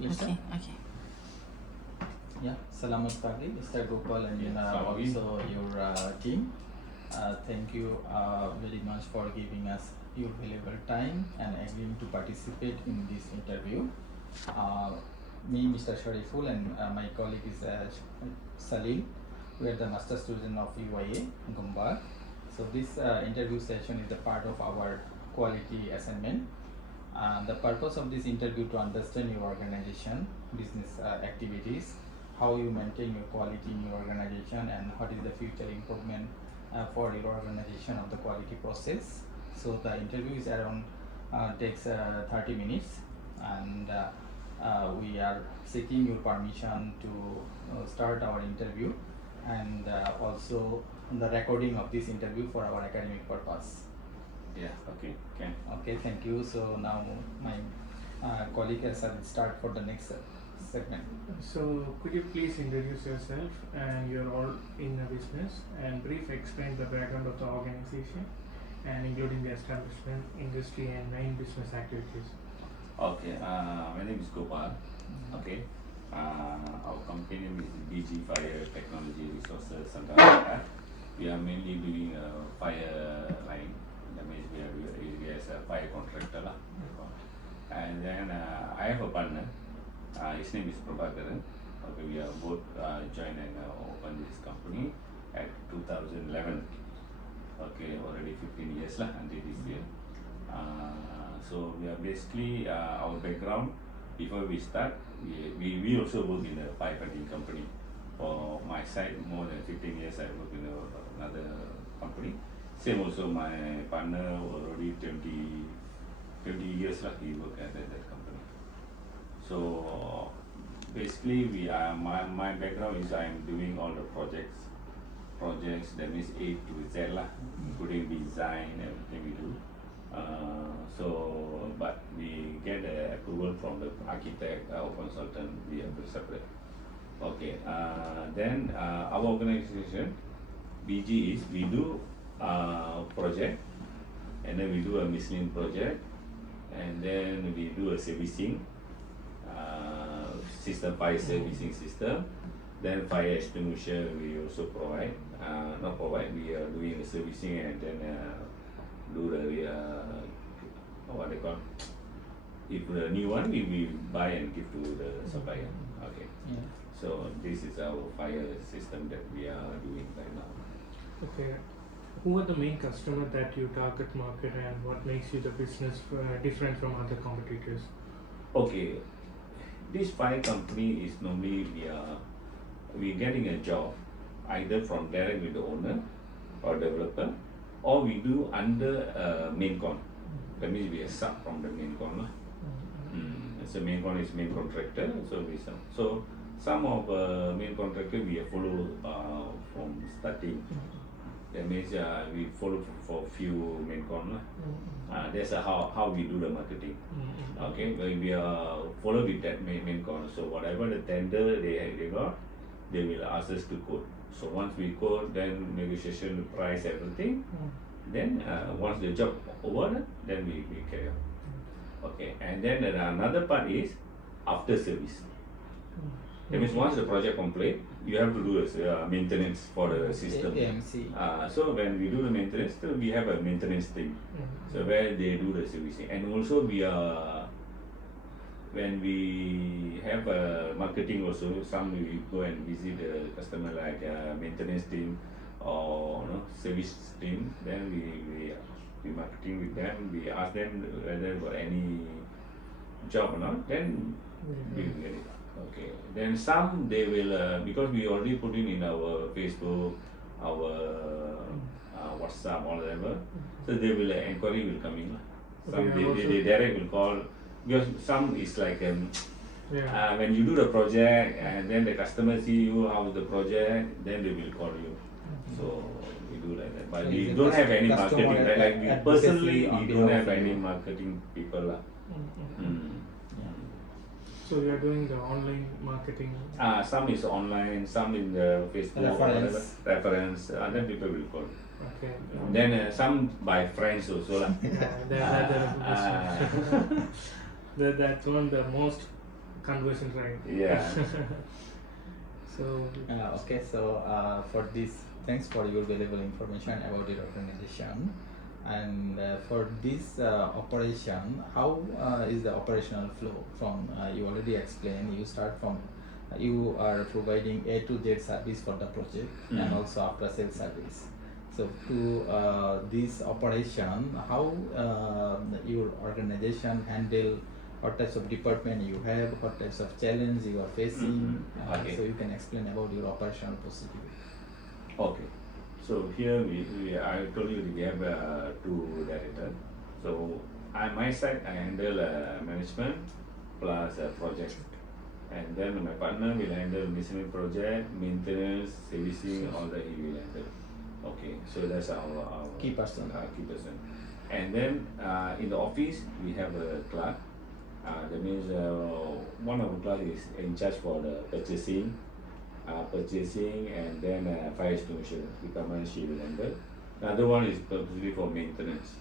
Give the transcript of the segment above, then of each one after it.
Lisa? Okay. Yeah, Salamat Pagi, Mr. Gopal and also your team. Thank you very much for giving us your valuable time and agreeing to participate in this interview. Uh, Me, Mr. Shariful, and my colleague is Saleel. We are the master student of UIA, Gumbar. So this interview session is a part of our quality assignment. The purpose of this interview to understand your organization, business activities, how you maintain your quality in your organization, and what is the future improvement for your organization of the quality process. So the interview is around takes 30 minutes, and we are seeking your permission to start our interview, and also the recording of this interview for our academic purpose. Yeah, okay, can. Okay, thank you. So now my colleague has start for the next segment. So, could you please introduce yourself and your role in the business and brief explain the background of the organization and including the establishment, industry, and main business activities? Okay, my name is Gopal. Okay, our company name is BG Fire Technology Resources Sangha. We are mainly doing fire line. That means we are as a fire contractor lah. And then I have a partner. His name is Bafakyh. Okay, we are both joined and opened this company at 2011. Okay, already 15 years lah until this year. So we are basically our background before we start, we also work in a firefighting company. For my side, more than 15 years I work in another company. Same also my partner already 20 years lah he work at that company. So basically we are my background is I am doing all the projects that means A to Z lah, including design, everything we do. But we get the approval from the architect or consultant, we have to separate. Okay, then our organization BG is we do project, and then we do a miscellaneous project, and then we do a servicing system, fire servicing system. Then fire extinguisher we also provide. Not provide, we are doing the servicing and then do the what they call. If the new one we buy and give to the supplier. Okay. Yeah. So this is our fire system that we are doing right now. Okay. Who are the main customer that you target market and what makes you the business different from other competitors? Okay, this fire company is normally we getting a job either from direct with the owner or developer, or we do under main con. That means we are sub from the main con lah. So main con is main contractor, so we sub. So some of main contractor we follow from starting. That means we follow for few main con lah. That's how we do the marketing. Okay, we are follow with that main con. So whatever the tender they got, they will ask us to quote. So once we quote, then negotiation price everything. Then once the job over, then we carry on. Okay, and then another part is after service. That means once the project complete, you have to do a maintenance for the system. AMC. So when we do the maintenance, we have a maintenance team. So where they do the servicing, and also when we have a marketing also, some we go and visit the customer like maintenance team or service team. Then we marketing with them. We ask them whether got any job or not. Then we will get it. Okay. Then some they will because we already put in our Facebook, our WhatsApp, or whatever. So they will inquiry will come in. Some they direct will call, because some is like when you do the project and then the customer see you how the project, then they will call you. So we do like that. But So we is don't it have any customer marketing. Like we advocacy personally, on we don't behalf have of any you? marketing people lah. So you are doing the online marketing. Some is online, some in the Facebook, Reference. reference. Then people will call. Okay. Then some by friends also lah. That's one the most conversion rate. Yeah. So Okay, so for this, thanks for your valuable information about your organization. And for this operation, how is the operational flow? From you already explained, you start from you are providing A to Z service for the project and also after sales service. So to this operation, how your organization handle, what types of department you have, what types of challenge you are facing. Okay. So you can explain about your operational procedure. Okay. So here I told you we have two directors. So on my side, I handle management plus project. And then my partner will handle miscellaneous project, maintenance, servicing, all that he will handle. Okay, so that's our Key person. Key person. And then in the office, we have a clerk. That means one of the clerk is in charge for the purchasing, and then fire extinguisher department she will handle. Another one is purposely for maintenance.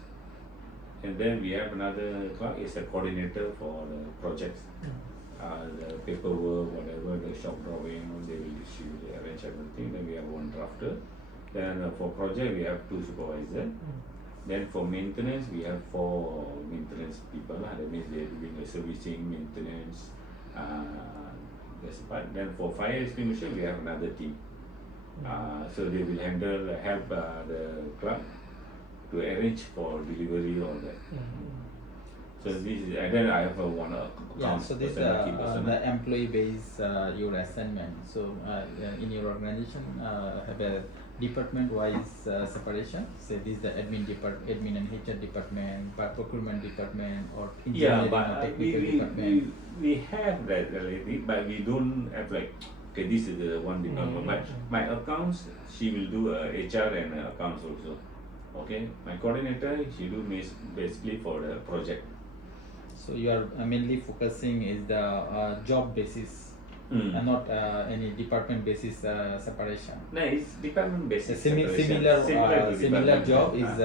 And then we have another clerk is a coordinator for the projects. The paperwork, whatever, the shop drawing, she will arrange everything. Then we have one drafter. Then for project, we have two supervisors. Then for maintenance, we have 4 maintenance people. That means they are doing the servicing, maintenance. That's the part. Then for fire extinguisher, we have another team. So they will help the club to arrange for delivery or that. So this is, and then I have one Yeah, account so this person, key person. the employee base your assignment. So in your organization have a department wise separation. Say this is the admin and HR department, procurement department, or Yeah, engineering or but technical department. we have that already, but we don't have like, okay, this is the one department. But my accounts, she will do HR and accounts also. Okay, my coordinator, she do basically for the project. So you are mainly focusing is the job basis and not any department basis separation. No, it's department basis. Similar to department. job is one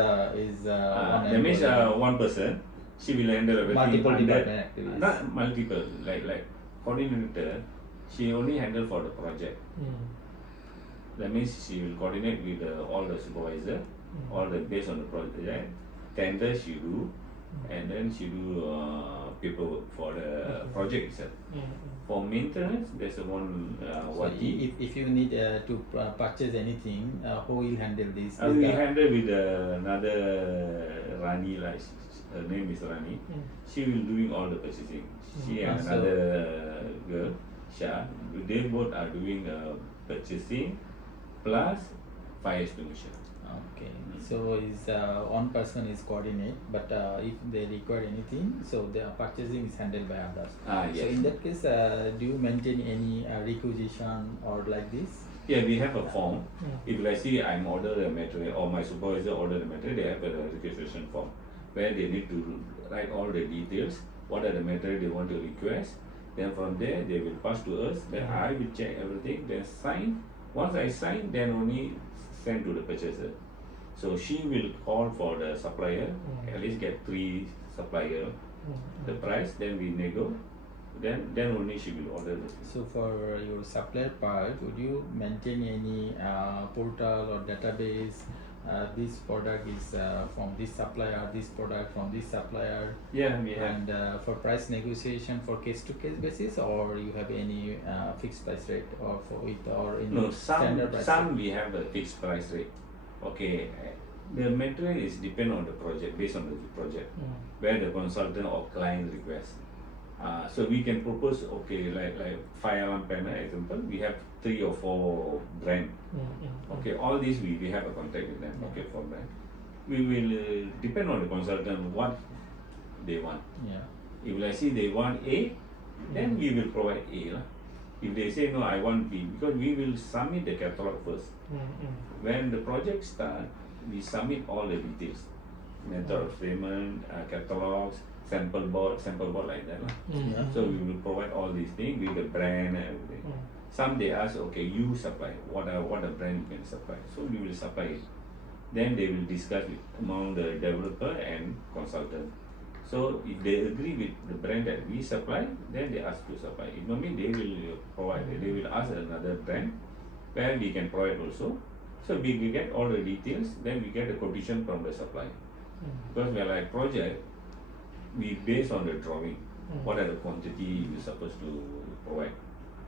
that means employee. one person, she will handle everything. Multiple under- department activities. Not multiple, like coordinator, she only handle for the project. That means she will coordinate with all the supervisor, all the based on the project. Tender she do, and then she do paperwork for the project itself. For maintenance, there's a one So what if you need to purchase anything, who will handle this? we handle with another Rani, like her name is Rani. She will doing all the purchasing. She and So- another girl, Shah, they both are doing purchasing plus fire extinguisher. Okay, so is one person is coordinate, but if they require anything, so the purchasing is handled by others. Yes. So in that case, do you maintain any requisition or like this? Yeah, we have a form. If I see I'm order a material or my supervisor order the material, they have a requisition form where they need to write all the details, what are the material they want to request. Then from there they will pass to us. Then I will check everything. Then sign. Once I sign, then only send to the purchaser. So she will call for the supplier. At least get 3 supplier. The price. Then we nego. Then only she will order the. So for your supplier part, would you maintain any portal or database? This product is from this supplier, this product from this supplier. Yeah, we have. And for price negotiation for case to case basis, or you have any fixed price rate, or for it, or in No, standard price some rate? we have a fixed price rate. Okay, the material is depend on the project, based on the project, where the consultant or client request. So we can propose, okay, like fire alarm panel example, we have 3 or 4 brand. Okay, all these we have a contact with them. Okay, for brand, we will depend on the consultant what they want. Yeah. If I see they want A, then we will provide A lah. If they say no, I want B, because we will submit the catalog first. When the project start, we submit all the details, method of payment, catalogs, sample board like that lah. Yeah. So we will provide all these things with the brand and everything. Some they ask, okay, you supply what the brand you can supply. So we will supply it. Then they will discuss with, among the developer and consultant. So if they agree with the brand that we supply, then they ask to supply. It normally they will provide, they will ask another brand where we can provide also. So we get all the details, then we get a quotation from the supplier. Because we are like project, we base on the drawing, what are the quantity we supposed to provide.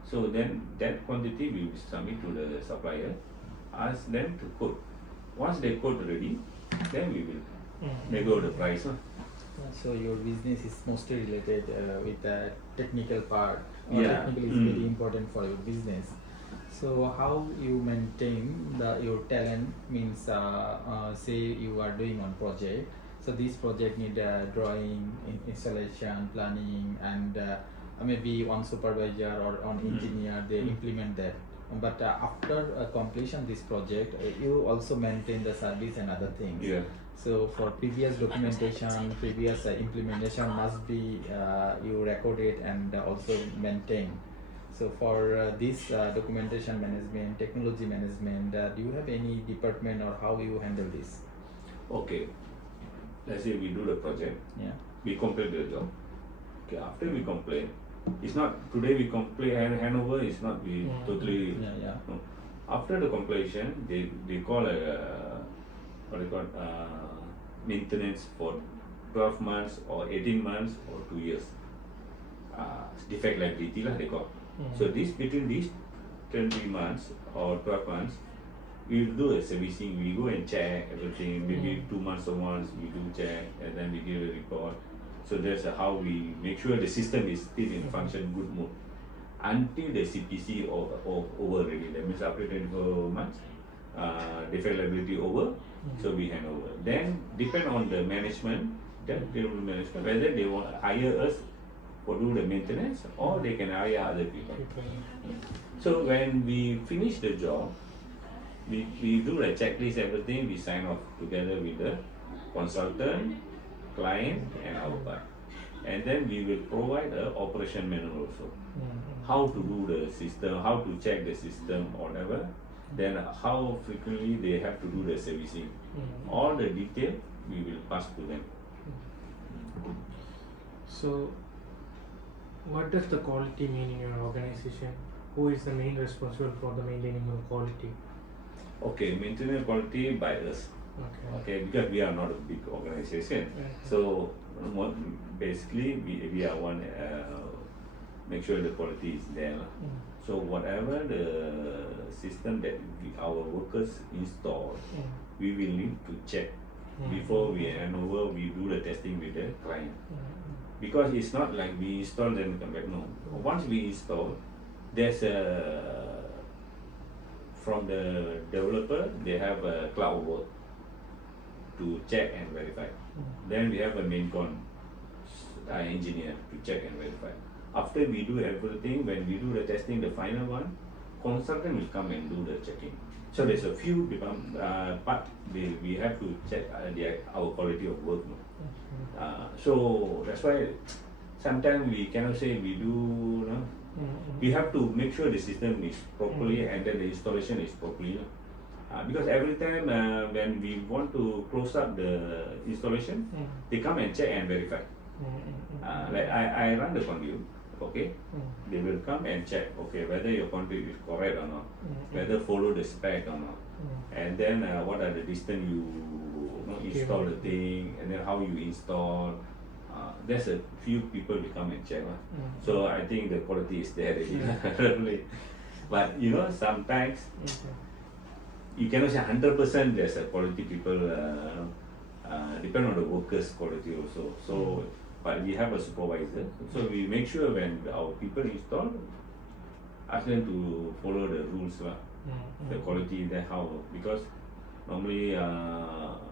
So then that quantity we will submit to the supplier, ask them to quote. Once they quote ready, then we will negotiate the price. So your business is mostly related with the technical part. Yeah. Technical is very important for your business. So how you maintain your talent means say you are doing one project. So this project need drawing, installation, planning, and maybe one supervisor or one engineer they implement that. But after completion this project, you also maintain the service and other things. Yeah. So for previous documentation, previous implementation must be you record it and also maintain. So for this documentation management, technology management, do you have any department or how you handle this? Okay. Let's say we do the project. Yeah. We complete the job. Okay. After we complete, it's not today we complete and handover. It's not we totally. Yeah. No. After the completion, they call a what they call maintenance for 12 months or 18 months or 2 years. Defect liability lah they call. So this between these 20 months or 12 months, we will do a servicing. We go and check everything. Maybe 2 months or once we do check and then we give a report. So that's how we make sure the system is still in function good mode until the CPC over already. That means after 24 months, defect liability over. So we hand over. Then depend on the management, whether they want to hire us for do the maintenance or they can hire other people. So when we finish the job, we do the checklist, everything, we sign off together with the consultant, client and our part. And then we will provide a operation manual also. How to do the system, how to check the system or whatever. Then how frequently they have to do the servicing. All the detail we will pass to them. So what does the quality mean in your organization? Who is the main responsible for the maintaining of quality? Okay, maintaining quality by us. Okay, because we are not a big organization. So basically we are one make sure the quality is there. So whatever the system that our workers install, we will need to check before we hand over. We do the testing with the client because it's not like we install then come back. No, once we install, there's a from the developer they have a cloud work to check and verify. Then we have a main engineer to check and verify. After we do everything, when we do the testing, the final one, consultant will come and do the checking. So there's a few part we have to check our quality of work. So that's why sometimes we cannot say we do. We have to make sure the system is properly and then the installation is properly. Because every time when we want to close up the installation, they come and check and verify. Like I run the conduit, okay? They will come and check, okay, whether your conduit is correct or not, whether follow the spec or not, and then what are the distance you install the thing, and then how you install. There's a few people will come and check. So I think the quality is there already. But sometimes you cannot say 100% there's a quality people, depend on the workers' quality also. So, but we have a supervisor, so we make sure when our people install, ask them to follow the rules, the quality, then how, because normally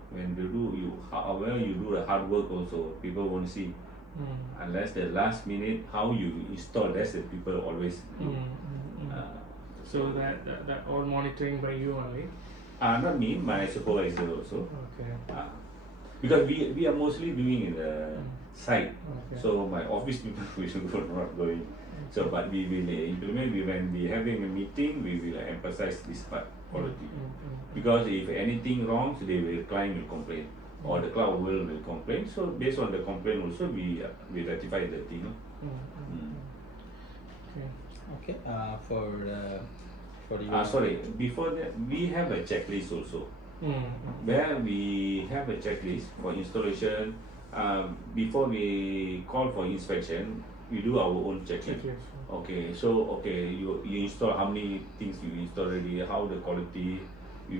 when they do, however you do the hard work also, people won't see. Unless the last minute, how you install, that's the people always do. So that all monitoring by you only? Not me, my supervisor also. Okay. Because we are mostly doing in the site. Okay. So my office people will not going. So but we will implement, when we having a meeting, we will emphasize this part quality. Because if anything wrong, client will complain. or the cloud will complain. So based on the complaint also we rectify the thing. Okay. Okay. For you. Sorry, before that we have a checklist also, where we have a checklist for installation. Before we call for inspection, we do our own checklist. Okay, so you install how many things you install already, how the quality,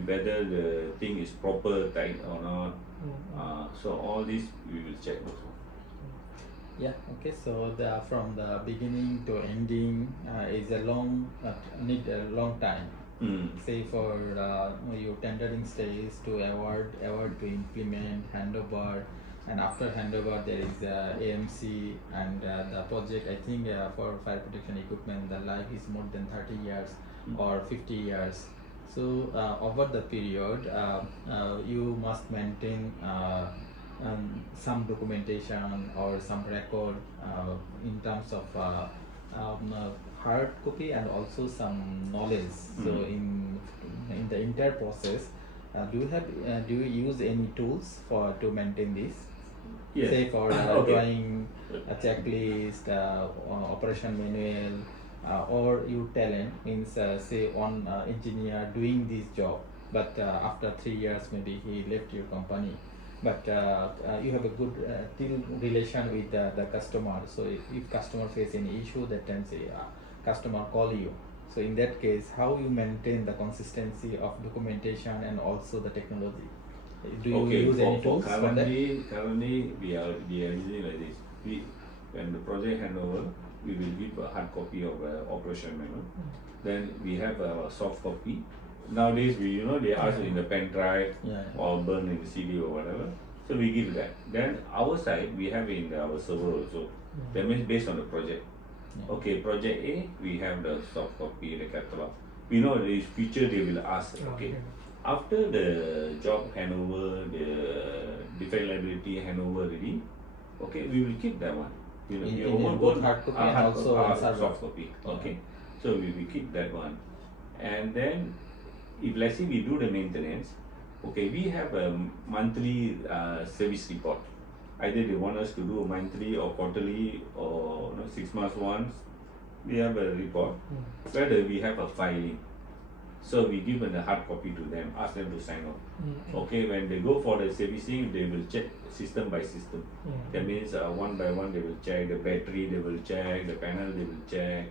whether the thing is proper tight or not. So all this we will check also. Yeah. Okay. So from the beginning to ending is a need a long time. Say for your tendering stage to award to implement handover, and after handover there is AMC and the project. I think for fire protection equipment the life is more than 30 years or 50 years. So over the period you must maintain some documentation or some record in terms of hard copy and also some knowledge. So in the entire process, do you use any tools to maintain this? Yes. Say for drawing a checklist, operation manual, or your talent means say one engineer doing this job, but after 3 years maybe he left your company, but you have a good relation with the customer. So if customer face any issue, that time say customer call you. So in that case, how you maintain the consistency of documentation and also the technology? Do you use any tools for that? Currently we are using like this. When the project handover, we will give a hard copy of operation manual. Then we have a soft copy. Nowadays they ask in the pen drive or burn in the CD or whatever. So we give that. Then our side we have in our server also. That means based on the project. Okay, project A we have the soft copy, the catalog. We know the future they will ask. Okay. After the job handover, the defect liability handover already, okay, we will keep that one. In both hard copy and also soft copy. Okay, so we will keep that one. And then, if let's say we do the maintenance, okay, we have a monthly service report. Either they want us to do a monthly or quarterly or 6 months once. We have a report. Whether we have a filing. So we give a hard copy to them, ask them to sign off. Okay, when they go for the servicing, they will check system by system. That means one by one they will check the battery, they will check the panel, they will check,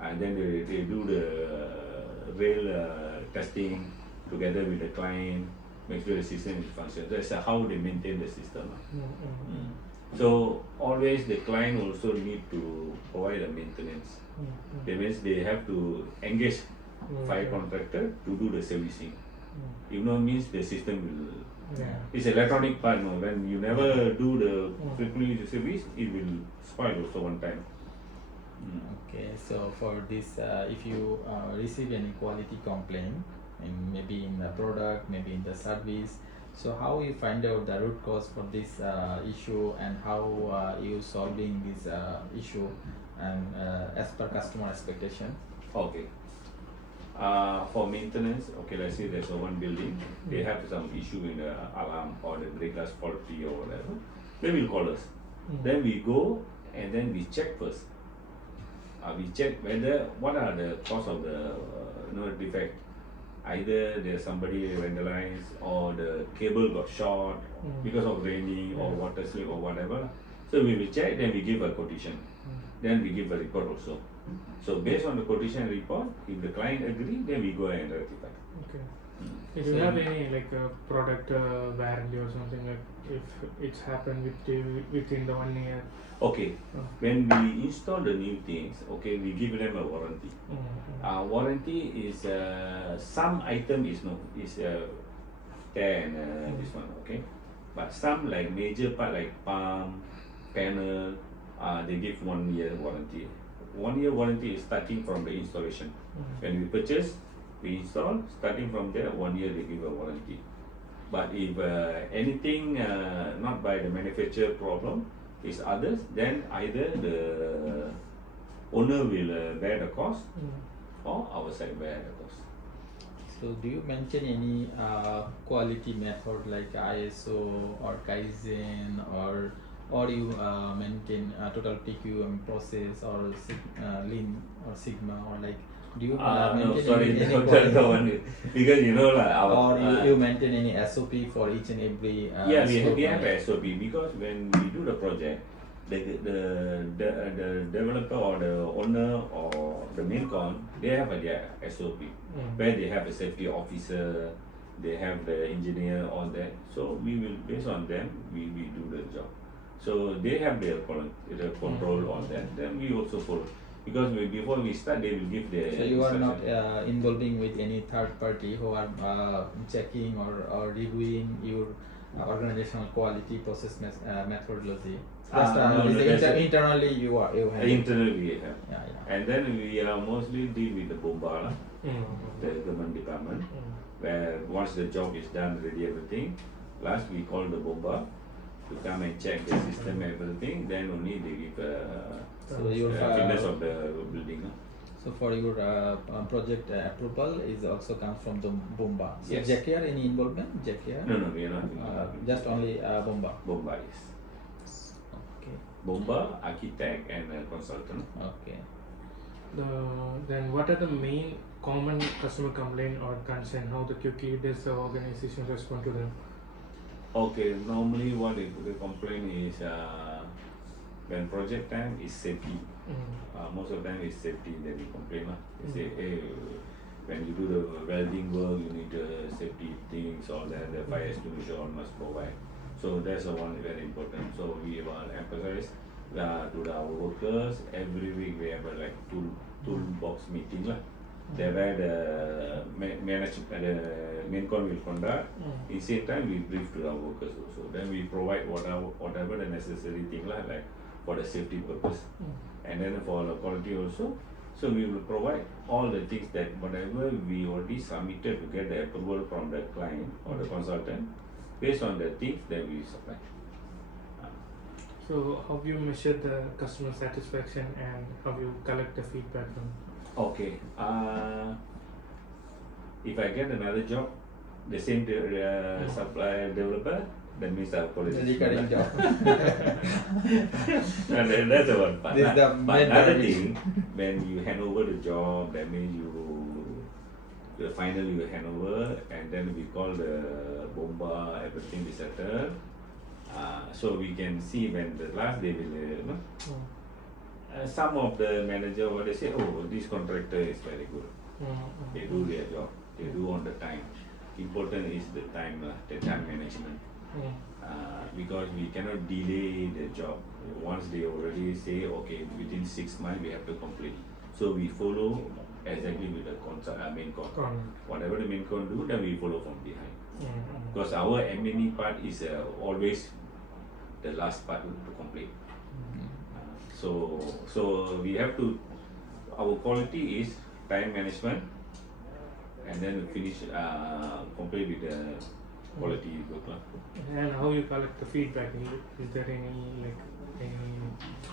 and then they do the rail testing together with the client, make sure the system is functional. That's how they maintain the system. So always the client also need to provide the maintenance. That means they have to engage fire contractor to do the servicing. If not means the system will. It's electronic part. No, when you never do the frequently service, it will spoil also one time. Okay, so for this, if you receive any quality complaint, maybe in the product, maybe in the service, so how you find out the root cause for this issue and how you solving this issue and as per customer expectation? Okay. For maintenance, okay, let's say there's one building, they have some issue in the alarm or the breakers faulty or whatever, they will call us. Then we go and then we check first. We check what are the cause of the defect. Either there's somebody vandalized or the cable got short because of raining or water slip or whatever. So we will check, then we give a quotation. Then we give a report also. So based on the quotation report, if the client agree, then we go and rectify. Okay. If you have any product warranty or something, like if it's happened within the 1 year. Okay. When we install the new things, okay, we give them a warranty. Warranty is some item is tear and this one, okay. But some like major part like pump, panel, they give 1 year warranty. 1 year warranty is starting from the installation. When we purchase, we install, starting from there, 1 year they give a warranty. But if anything not by the manufacturer problem is others, then either the owner will bear the cost or our side bear the cost. So do you maintain any quality method like ISO or Kaizen, or you maintain total TQM process or Lean or Sigma, or like do you No, maintain sorry, any no, quality, that one because you know like our or you maintain any SOP for each and every yeah, scope, we have right? a SOP because when we do the project, the developer or the owner or the main con, they have their SOP where they have a safety officer, they have the engineer, all that. So we will based on them we do the job. So they have their control on that. Then we also follow because before we start, they will give their So you are not instruction. involving with any third party who are checking or reviewing your organizational quality process methodology. Just No, is no, the that's it. internally you handle. Internally, we have. Yeah, yeah. And then we are mostly deal with the bomba, the government department, where once the job is done, ready everything, last we call the bomba to come and check the system, everything, then only they give So your fitness of the building. so for your project approval is also comes from the Bomba. So Yes. JKR any involvement? JKR? No, we are not. Just only Bomba. Bomba, yes. Okay. Bomba, architect and consultant. Okay. Then what are the main common customer complaint or concern? How the quickly does the organization respond to them? Okay, normally what they complain is when project time is safety. Most of the time is safety that we complain. They say, hey, when you do the welding work, you need the safety things, all that, the fire extinguisher all must provide. So that's the one very important. So we will emphasize to our workers every week we have a like toolbox meeting lah. There where the main con will conduct. In same time we brief to our workers also. Then we provide whatever the necessary thing lah, like for the safety purpose. And then for the quality also. So we will provide all the things that whatever we already submitted to get the approval from the client or the consultant based on the things that we supply. So how you measure the customer satisfaction and how you collect the feedback from? Okay. If I get another job, the same supplier developer, that means I'll call it The recurring job. and then that's the one part. This is the But main another benefit. thing, when you hand over the job, that means finally you hand over, and then we call the bomba, everything is settled. So we can see when the last day will, some of the manager what they say, oh, this contractor is very good. They do their job. They do on the time. Important is the time management. Because we cannot delay the job. Once they already say, okay, within 6 months we have to complete. So we follow exactly with the main con. Whatever the main con do, then we follow from behind. Because our M&E part is always the last part to complete. So we have to, our quality is time management, and then finish complete with the quality work. And how you collect the feedback? Is there any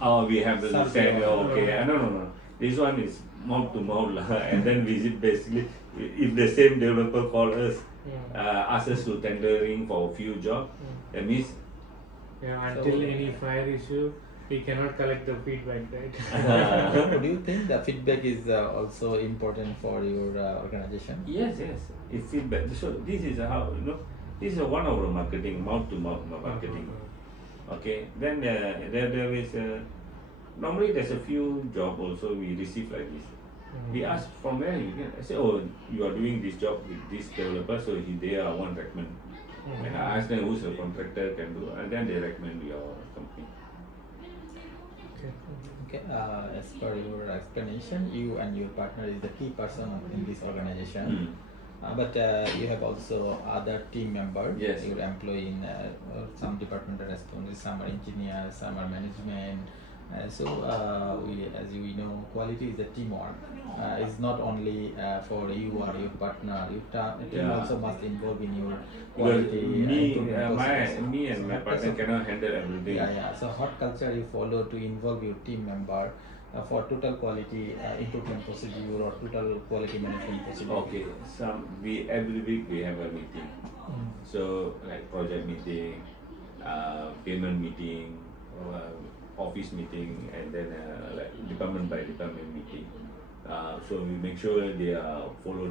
Oh, we have the Survey say, or- okay, no. This one is mouth to mouth lah, and then we basically, if the same developer call us, ask us to tendering for a few jobs, that means until any fire issue, we cannot collect the feedback, right? So do you think the feedback is also important for your organization? yes. If feedback, so this is how this is one of the marketing, mouth to mouth marketing. Okay, then there is normally there's a few job also we receive like this. We ask from where you get. I say, oh, you are doing this job with this developer, so they are one recommend. And I ask them who's the contractor can do, and then they recommend your company. Okay, as per your explanation, you and your partner is the key person in this organization. But you have also other team members. Yes. Your employee in some departmental responsibilities, some are engineers, some are management. So we, as you know, quality is a teamwork. It's not only for you or your partner. Your team also must involve in your Because quality. improvement process. me and my partner cannot handle everything. Yeah. So what culture you follow to involve your team member for total quality improvement procedure or total quality management procedure? Okay, every week we have a meeting. So like project meeting, payment meeting, office meeting, and then like department by department meeting. So we make sure they follow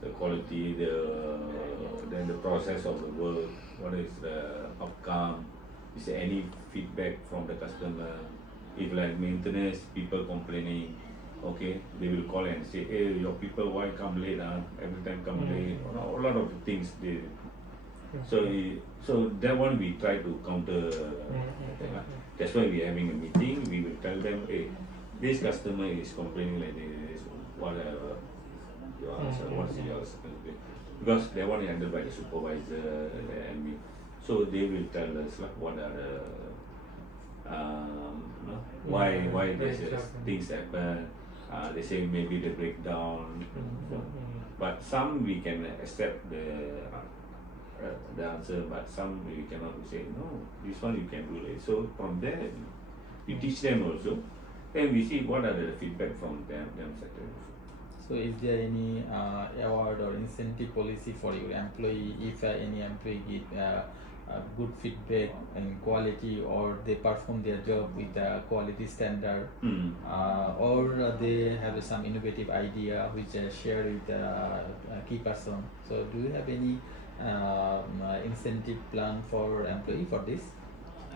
the quality, then the process of the work, what is the outcome, is there any feedback from the customer, if like maintenance, people complaining, okay, they will call and say, hey, your people why come late, every time come late, a lot of things they, so that one we try to counter, that's why we are having a meeting, we will tell them, hey, this customer is complaining like this, whatever, your answer, what's yours? Because that one is handled by the supervisor and me. So they will tell us like what are the why there's things happen. They say maybe the breakdown, but some we can accept the answer, but some we cannot. We say no, this one you can do it. So from there we teach them also, and we see what are the feedback from them sector. So is there any award or incentive policy for your employee if any employee give good feedback and quality, or they perform their job with a quality standard, or they have some innovative idea which share with a key person? So do you have any incentive plan for employee for this?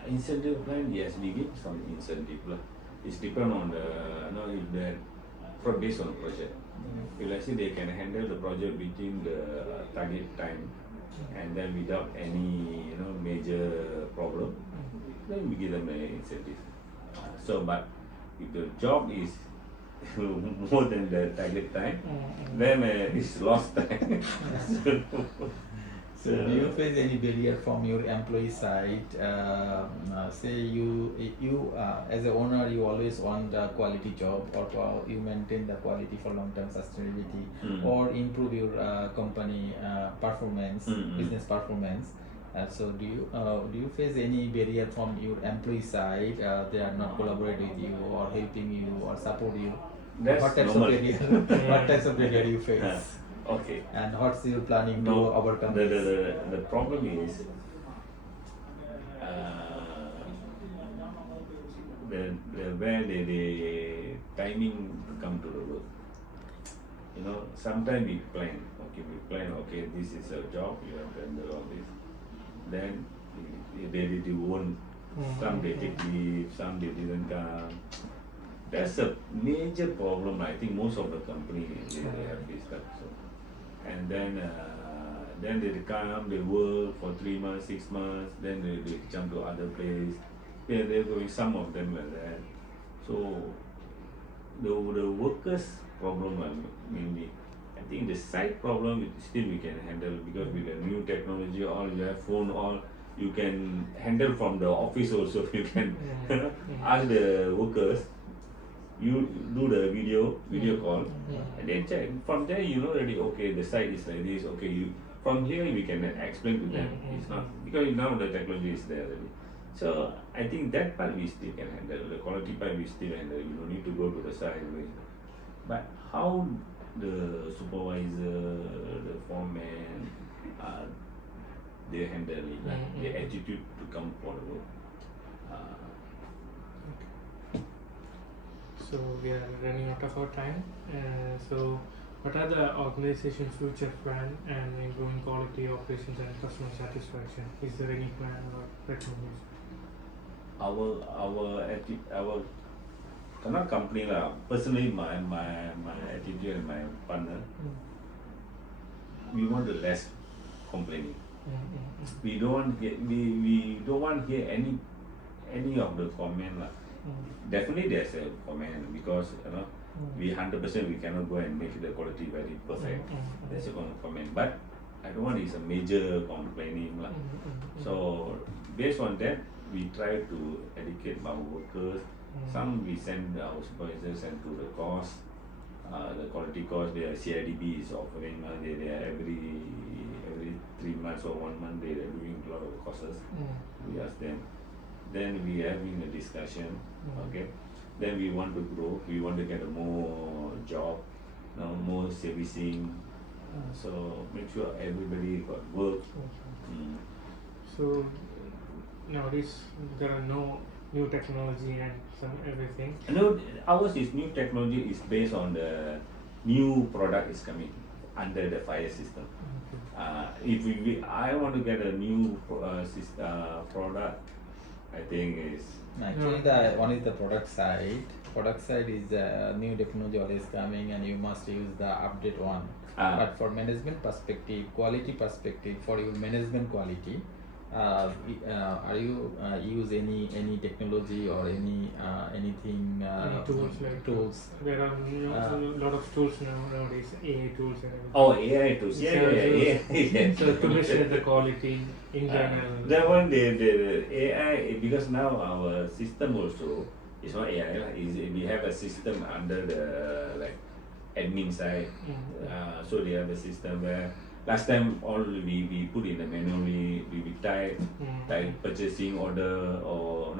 Incentive plan, yes, we give some incentive plan. It's depend on the if they're based on the project. If let's say they can handle the project within the target time and then without any major problem, then we give them an incentive. So, but if the job is more than the target time, then it's lost time. So do you face any barrier from your employee side? Say you as a owner, you always want a quality job, or you maintain the quality for long-term sustainability, or improve your company performance, business performance. So do you face any barrier from your employee side? They are not collaborating with you or helping you or support you. That's what types normal. of barrier? What types of barrier you face? Okay. And what's your planning to overcome this? The problem is where the timing to come to the work. Sometimes we plan. Okay, this is a job, you have to handle all this. Then they won't. Some they take leave, some they didn't come. That's a major problem. I think most of the company they have this stuff. So. And then they come, they work for 3 months, 6 months, then they jump to other place. Yeah, they're going, some of them like that. So the workers problem mainly. I think the side problem still we can handle, because with the new technology, all you have phone, all you can handle from the office also. You can ask the workers. You do the video call, and then check. From there, already, okay, the site is like this. Okay, from here we can explain to them. It's not because now the technology is there already. So I think that part we still can handle. The quality part we still handle. You don't need to go to the site. But how the supervisor, the foreman, they handle it, like the attitude to come for the work. So we are running out of our time. So what are the organization future plan and improving quality, operations and customer satisfaction? Is there any plan or recommendation? Our not company lah. Personally, my attitude and my partner, we want the less complaining. We don't want hear any of the comment lah. Definitely there's a comment, because we 100% we cannot go and make the quality very perfect. There's a comment, but I don't want is a major complaining lah. So based on that, we try to educate our workers. Some we send our supervisors send to the course, the quality course. The CIDB is offering. They are every 3 months or 1 month they are doing a lot of courses. We ask them. Then we are having a discussion. Okay, then we want to grow, we want to get a more job, more servicing, so make sure everybody got work. Mm. So nowadays there are no new technology and some everything. No, ours is new technology is based on the new product is coming under the fire system. If I want to get a new product, I think is Actually, the one is the product side. Product side is new technology always coming, and you must use the update one. But for management perspective, quality perspective, for your management quality, are you use any technology or anything Any tools like tools? there are a lot of tools nowadays, AI tools and everything. Oh, AI tools, yeah. So to measure the quality in general. That one, the AI, because now our system also is not AI, we have a system under the like admin side. So they have a system where last time all we put in the manually, we type purchasing order or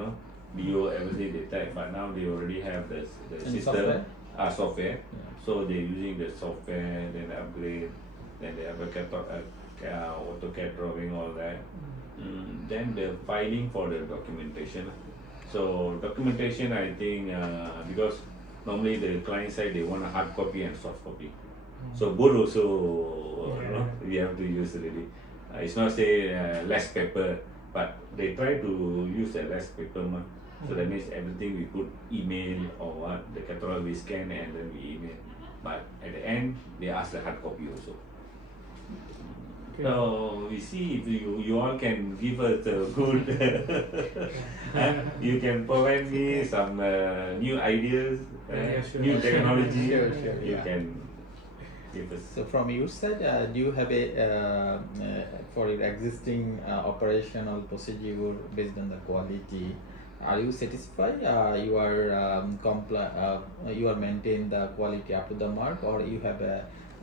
BO, everything they type, but now they already have the system software. So they're using the software, then they upgrade, then they have a AutoCAD drawing, all that. Then the filing for the documentation. So documentation, I think because normally the client side they want a hard copy and soft copy. So both also we have to use really. It's not say less paper, but they try to use a less paper. So that means everything we put email or what, the catalog we scan and then we email. But at the end, they ask the hard copy also. So we see if you all can give us a good, you can provide me some new ideas, new technology. You can give us. So from your side, do you have a for your existing operational procedure based on the quality? Are you satisfied? You are you are maintain the quality up to the mark, or you have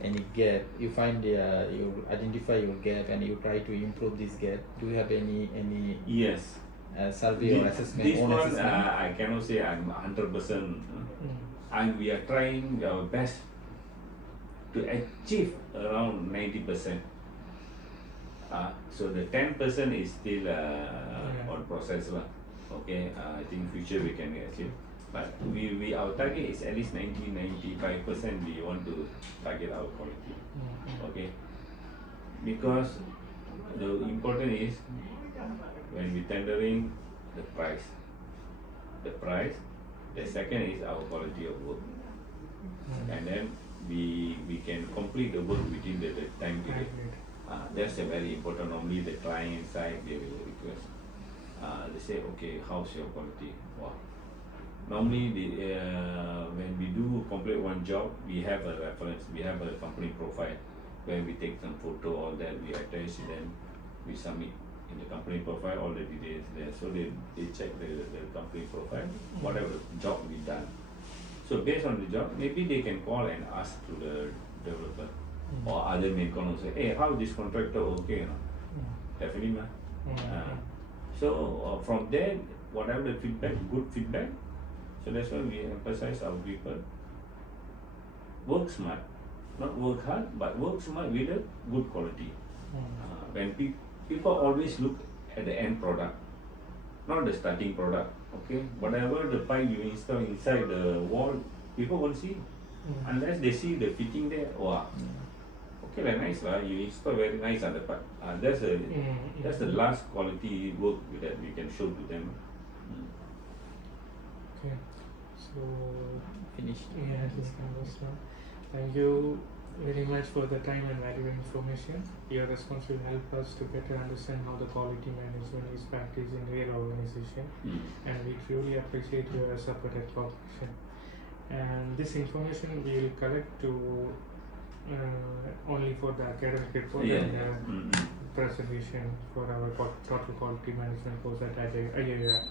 any gap? You find you identify your gap and you try to improve this gap. Do you have any Yes. Survey or assessment? This one I cannot say I'm 100%. And we are trying our best to achieve around 90%. So the 10% is still on process lah. Okay, I think future we can achieve. But we our target is at least 95%. We want to target our quality. Okay, because the important is when we tendering the price. The second is our quality of work, and then we can complete the work within the time period. That's a very important. Normally the client side they will request. They say, okay, how's your quality? Wow. Normally, when we do complete one job, we have a reference, we have a company profile where we take some photo, all that, we attach them, we submit in the company profile, all the details there. So they check the company profile, whatever job we done. So based on the job, maybe they can call and ask to the developer or other main con say, hey, how this contractor okay? Definitely, so from there, whatever the feedback, good feedback, so that's why we emphasize our people. Work smart, not work hard, but work smart with a good quality. When people always look at the end product, not the starting product. Okay, whatever the pipe you install inside the wall, people won't see unless they see the fitting there. Wow. Okay, like nice lah. You install very nice on the part. That's the last quality work that we can show to them. Okay, so Finished. yeah, this kind of stuff. Thank you very much for the time and valuable information. Your response will help us to better understand how the quality management is practiced in your organization, and we truly appreciate your support and cooperation. And this information we will collect to only for the academic report and presentation for our total quality management course at IIA.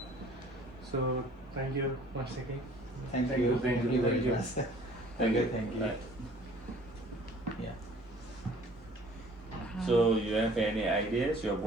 So thank you once again. Thank you very much. Thank you. Thank you. Yeah. So you have any ideas? Your